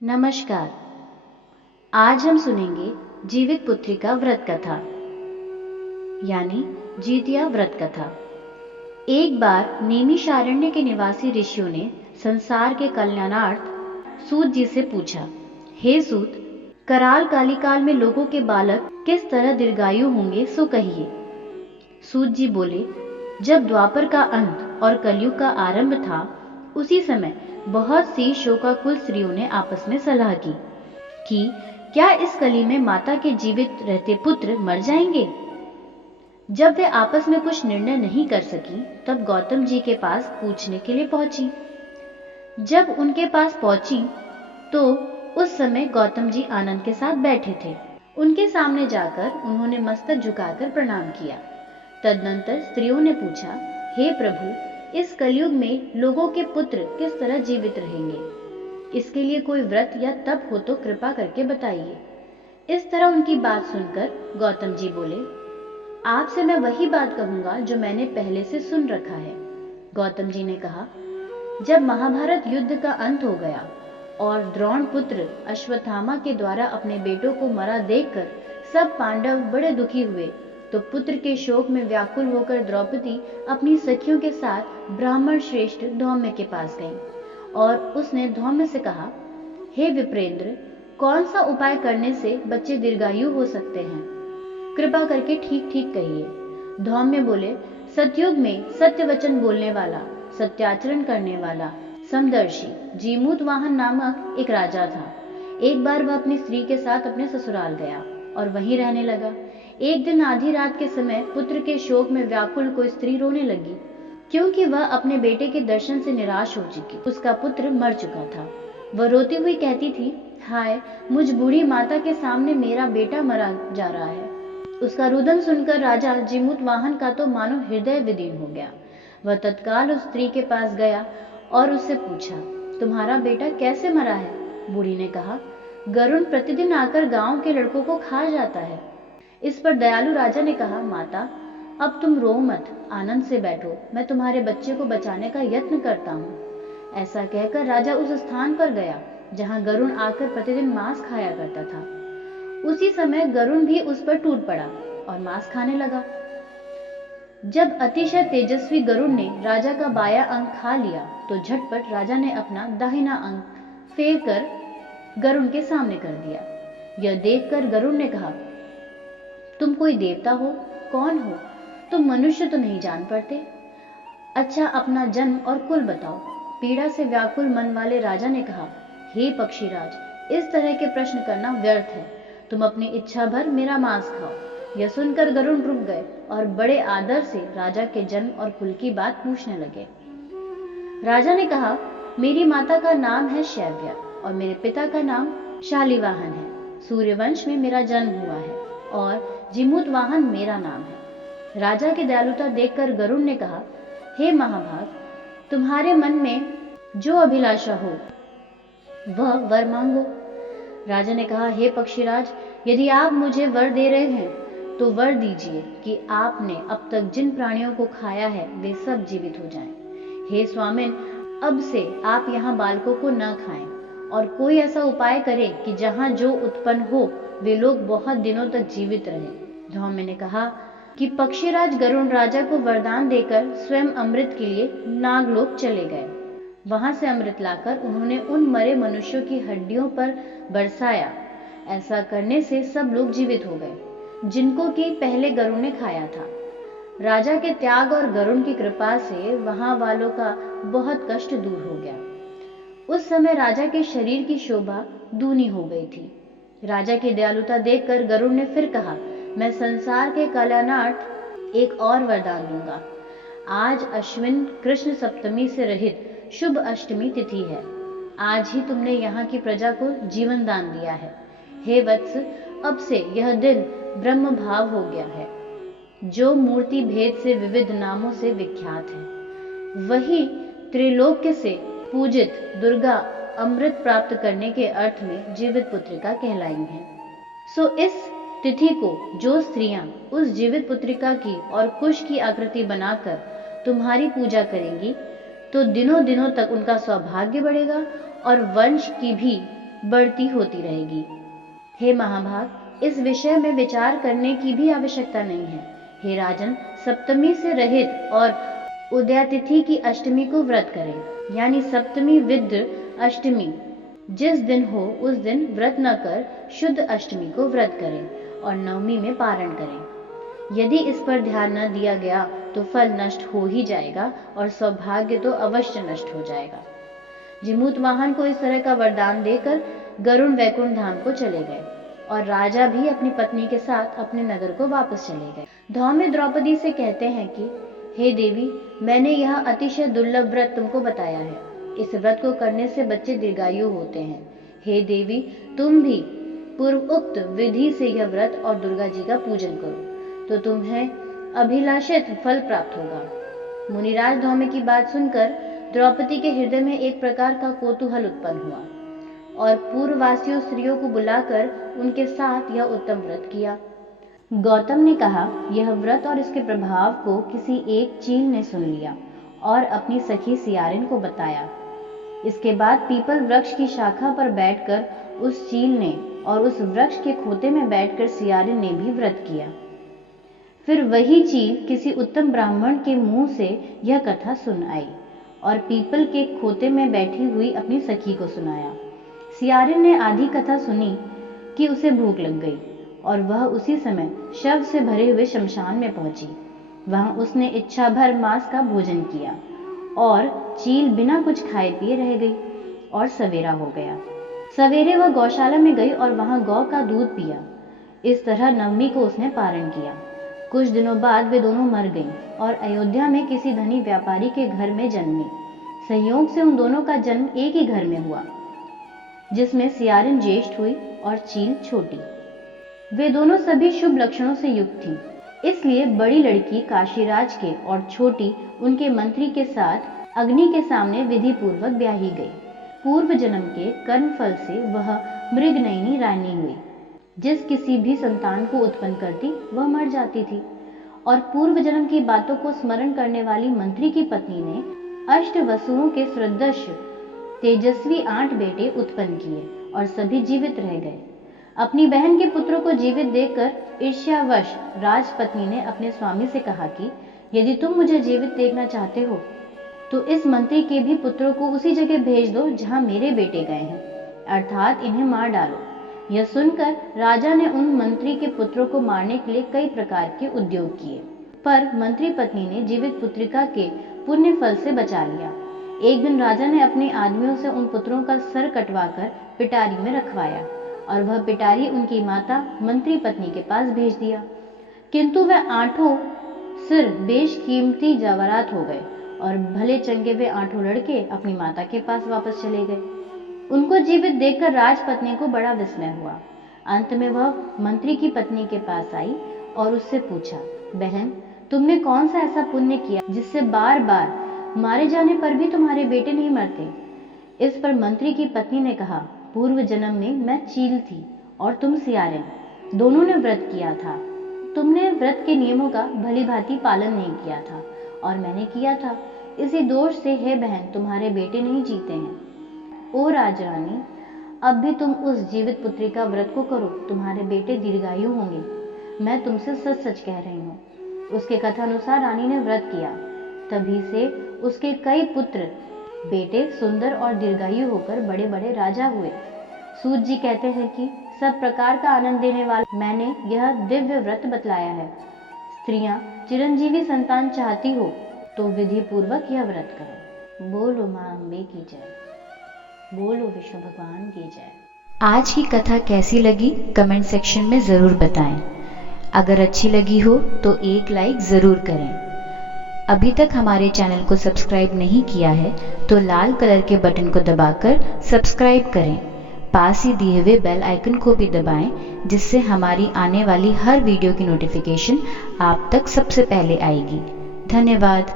नमस्कार। आज हम सुनेंगे जीवित पुत्री का व्रत कथा यानी जीतिया व्रत कथा। एक बार नेमिषारण्य के निवासी ऋषियों ने संसार के कल्याणार्थ सूत जी से पूछा, हे सूत, कराल कालिकाल में लोगों के बालक किस तरह दीर्घायु होंगे सो कहिए। सूत जी बोले, जब द्वापर का अंत और कलयुग का आरंभ था, उसी समय बहुत सी शोकाकुल स्त्रियों ने आपस में सलाह की कि क्या इस कली में माता के जीवित रहते पुत्र मर जाएंगे। जब वे आपस में कुछ निर्णय नहीं कर सकी, तब गौतम जी के पास पूछने के लिए पहुंची। जब उनके पास पहुंची तो उस समय गौतम जी आनंद के साथ बैठे थे। उनके सामने जाकर उन्होंने मस्तक झुकाकर प्रणाम किया। तदनंतर स्त्रियों ने पूछा, हे प्रभु, इस कलयुग में लोगों के पुत्र किस तरह जीवित रहेंगे? इसके लिए कोई व्रत या तप हो तो कृपा करके बताइए। इस तरह उनकी बात सुनकर गौतम जी बोले, आपसे मैं वही बात कहूंगा जो मैंने पहले से सुन रखा है। गौतम जी ने कहा, जब महाभारत युद्ध का अंत हो गया और द्रोण पुत्र अश्वत्थामा के द्वारा अपने बेटों को मरा देखकर सब पांडव बड़े दुखी हुए, तो पुत्र के शोक में व्याकुल होकर द्रौपदी अपनी सखियों के साथ ब्राह्मण श्रेष्ठ धौम्य के पास गई और उसने धौम्य से कहा, हे विप्रेंद्र, कौन सा उपाय करने से बच्चे दीर्घायु हो सकते हैं? कृपा करके ठीक ठीक कहिए। धौम्य बोले, सतयुग में सत्य वचन बोलने वाला, सत्याचरण करने वाला, समदर्शी जीमूत वाहन नामक एक राजा था। एक बार वह अपनी स्त्री के साथ अपने ससुराल गया और वहीं रहने लगा। एक दिन आधी रात के समय पुत्र के शोक में व्याकुल कोई स्त्री रोने लगी, क्योंकि वह अपने बेटे के दर्शन से निराश हो चुकी। उसका पुत्र मर चुका था। वह रोती हुई कहती थी, हाय, मुझ बूढ़ी माता के सामने मेरा बेटा मरा जा रहा है। उसका रुदन सुनकर राजा जीमूत वाहन का तो मानो हृदय विदीर्ण हो गया। वह तत्काल उस स्त्री के पास गया और उससे पूछा, तुम्हारा बेटा कैसे मरा है? बूढ़ी ने कहा, गरुण प्रतिदिन आकर गांव के लड़कों को खा जाता है। इस पर दयालु राजा ने कहा, माता, अब तुम रो मत, आनंद से बैठो, मैं तुम्हारे बच्चे को बचाने का यत्न करता हूँ। ऐसा कहकर राजा उस स्थान पर गया जहाँ गरुण आकर प्रतिदिन मांस खाया करता था। उसी समय गरुण भी उस पर टूट पड़ा और मांस खाने लगा। जब अतिशय तेजस्वी गरुण ने राजा का बायां अंग खा लिया, तो झटपट राजा ने अपना दाहिना अंग फेर कर गरुण के सामने कर दिया। यह देखकर गरुण ने कहा, तुम कोई देवता हो? कौन हो? तुम मनुष्य तो नहीं जान पड़ते। अच्छा, अपना जन्म और कुल बताओ। पीड़ा से व्याकुल मन वाले राजा ने कहा, हे पक्षीराज, इस तरह के प्रश्न करना व्यर्थ है। तुम अपनी इच्छा भर मेरा मांस खाओ। यह सुनकर गरुण रुक गए और बड़े आदर से राजा के जन्म और कुल की बात पूछने लगे। राजा ने कहा, मेरी माता का नाम है शैव्या और मेरे पिता का नाम शालिवाहन है। सूर्यवंश में मेरा जन्म हुआ है और जीमूत वाहन मेरा नाम है। राजा की दयालुता देखकर गरुण ने कहा, हे महाभाग, तुम्हारे मन में जो अभिलाषा हो वह वर मांगो। राजा ने कहा, हे पक्षीराज, यदि आप मुझे वर दे रहे हैं तो वर दीजिए कि आपने अब तक जिन प्राणियों को खाया है वे सब जीवित हो जाएं। हे स्वामिन, अब से आप यहाँ बालकों को न खाएं और कोई ऐसा उपाय करें कि जहाँ जो उत्पन्न हो वे लोग बहुत दिनों तक जीवित रहें। धौम्य ने कहा कि पक्षीराज गरुण राजा को वरदान देकर स्वयं अमृत के लिए नागलोक चले गए। वहां से अमृत लाकर उन्होंने उन मरे मनुष्यों की हड्डियों पर बरसाया। ऐसा करने से सब लोग जीवित हो गए जिनको कि पहले गरुण ने खाया था। राजा के त्याग और गरुण की कृपा से वहां वालों का बहुत कष्ट दूर हो गया। उस समय राजा के शरीर की शोभा दूनी हो गई थी। राजा की दयालुता देखकर गरुड़ ने फिर कहा, मैं संसार के कल्याणार्थ एक और वरदान दूंगा। आज अश्विन कृष्ण सप्तमी से रहित शुभ अष्टमी तिथि है। आज ही तुमने यहाँ की प्रजा को जीवन दान दिया है। हे वत्स, अब से यह दिन ब्रह्म भाव हो गया है, जो मूर्ति भेद से विविध नामों से विख्यात है। वही त्रिलोक्य से पूजित दुर्गा अमृत प्राप्त करने के अर्थ में जीवित पुत्रिका कहलाई है। सो इस तिथि को जो स्त्रियां उस जीवित पुत्रिका की और कुश की आकृति बनाकर तुम्हारी पूजा करेंगी, तो दिनों दिनों तक उनका सौभाग्य बढ़ेगा और वंश की भी बढ़ती होती रहेगी। हे महाभाग, इस विषय में विचार करने की भी आवश्यकता नहीं है। हे राजन, सप्तमी से रहित और उदयातिथि की अष्टमी को व्रत करें, यानी सप्तमी विद्र अष्टमी जिस दिन हो उस दिन व्रत न कर शुद्ध अष्टमी को व्रत करें और नवमी में पारण करें। यदि इस पर ध्यान न दिया गया तो फल नष्ट हो ही जाएगा और सौभाग्य तो अवश्य नष्ट हो जाएगा। जिमूतवाहन को इस तरह का वरदान देकर गरुण वैकुंठ धाम को चले गए और राजा भी अपनी पत्नी के साथ अपने नगर को वापस चले गए। धौम्य द्रौपदी से कहते हैं कि हे देवी, मैंने यह अतिशय दुर्लभ व्रत तुमको बताया है। इस व्रत को करने से बच्चे दीर्घायु होते हैं। हे देवी, तुम भी पूर्व उक्त विधि से यह व्रत और दुर्गा जी का पूजन करो तो तुम्हें अभिलाषित फल प्राप्त होगा। मुनिराज धौम्य की बात सुनकर द्रौपदी के हृदय में एक प्रकार का कौतूहल उत्पन्न हुआ और पूर्ववासियों स्त्रियों को बुलाकर उनके साथ यह उत्तम व्रत किया। गौतम ने कहा, यह व्रत और इसके प्रभाव को किसी एक चील ने सुन लिया और अपनी सखी सियारिन को बताया। इसके बाद पीपल वृक्ष की शाखा पर बैठकर उस चील ने और उस वृक्ष के खोते में बैठकर सियारिन ने भी व्रत किया। फिर वही चील किसी उत्तम ब्राह्मण के मुंह से यह कथा सुन आई और पीपल के खोते में बैठी हुई अपनी सखी को सुनाया। सियारिन ने आधी कथा सुनी कि उसे भूख लग गई और वह उसी समय शव से भरे हुए शमशान में पहुंची। वहां उसने इच्छा भर मांस का भोजन किया और चील बिना कुछ खाए पिए रह गई और सवेरा हो गया। सवेरे वह गौशाला में गई और वहां गौ का दूध पिया। इस तरह नवमी को उसने पारण किया। कुछ दिनों बाद वे दोनों मर गईं और अयोध्या में किसी धनी व्यापारी के घर में जन्मी। संयोग से उन दोनों का जन्म एक ही घर में हुआ, जिसमें सियारिन ज्येष्ठ हुई और चील छोटी। वे दोनों सभी शुभ लक्षणों से युक्त थीं। इसलिए बड़ी लड़की काशीराज के और छोटी उनके मंत्री के साथ अग्नि के सामने विधि पूर्वक ब्याही गई। पूर्व जन्म के कर्मफल से वह मृगनयनी रानी हुई। जिस किसी भी संतान को उत्पन्न करती वह मर जाती थी और पूर्व जन्म की बातों को स्मरण करने वाली मंत्री की पत्नी ने अष्ट वसुओं के सदृश तेजस्वी 8 बेटे उत्पन्न किए और सभी जीवित रह गए। अपनी बहन के पुत्रों को जीवित देखकर ईर्ष्यावश राजपत्नी ने अपने स्वामी से कहा कि यदि तुम मुझे जीवित देखना चाहते हो तो इस मंत्री के भी पुत्रों को उसी जगह भेज दो जहां मेरे बेटे गए हैं, अर्थात इन्हें मार डालो। यह सुनकर राजा ने उन मंत्री के पुत्रों को मारने के लिए कई प्रकार के उद्योग किए, पर मंत्री पत्नी ने जीवित पुत्रिका के पुण्य फल से बचा लिया। एक दिन राजा ने अपने आदमियों से उन पुत्रों का सर कटवाकर पिटारी में रखवाया और वह पिटारी उनकी माता मंत्री पत्नी के पास भेज दिया। किंतु वह 8 सिर बेशकीमती जवाहरात हो गए और भले चंगे वे 8 लड़के अपनी माता के पास वापस चले गए। उनको जीवित देखकर राजपत्नी को बड़ा विस्मय हुआ। अंत में वह मंत्री की पत्नी के पास आई और उससे पूछा, बहन, तुमने कौन सा ऐसा पुण्य किया जिससे बार बार मारे जाने पर भी तुम्हारे बेटे नहीं मरते? इस पर मंत्री की पत्नी ने कहा, पूर्व जन्म में मैं चील थी और तुम सियारिन, दोनों ने व्रत किया था। तुमने व्रत के नियमों का भली भांति पालन नहीं किया था और मैंने किया था। इसी दोष से हे बहन, तुम्हारे बेटे नहीं जीते हैं। ओ राजरानी, अब भी तुम उस जीवित पुत्री का व्रत को करो, तुम्हारे बेटे दीर्घायु होंगे। मैं तुमसे सच सच कह रही हूँ। उसके कथानुसार रानी ने व्रत किया, तभी से उसके कई पुत्र बेटे सुंदर और दीर्घायु होकर बड़े बड़े राजा हुए। सूत जी कहते हैं कि सब प्रकार का आनंद देने वाला मैंने यह दिव्य व्रत बतलाया है। स्त्रियां चिरंजीवी संतान चाहती हो तो विधि पूर्वक यह व्रत करो। बोलो मां अम्बे की जय, बोलो विष्णु भगवान की जय। आज की कथा कैसी लगी कमेंट सेक्शन में ज़रूर बताएं। अगर अच्छी लगी हो तो एक लाइक ज़रूर करें। अभी तक हमारे चैनल को सब्सक्राइब नहीं किया है तो लाल कलर के बटन को दबाकर सब्सक्राइब करें। पास ही दिए हुए बेल आइकन को भी दबाएं, जिससे हमारी आने वाली हर वीडियो की नोटिफिकेशन आप तक सबसे पहले आएगी। धन्यवाद।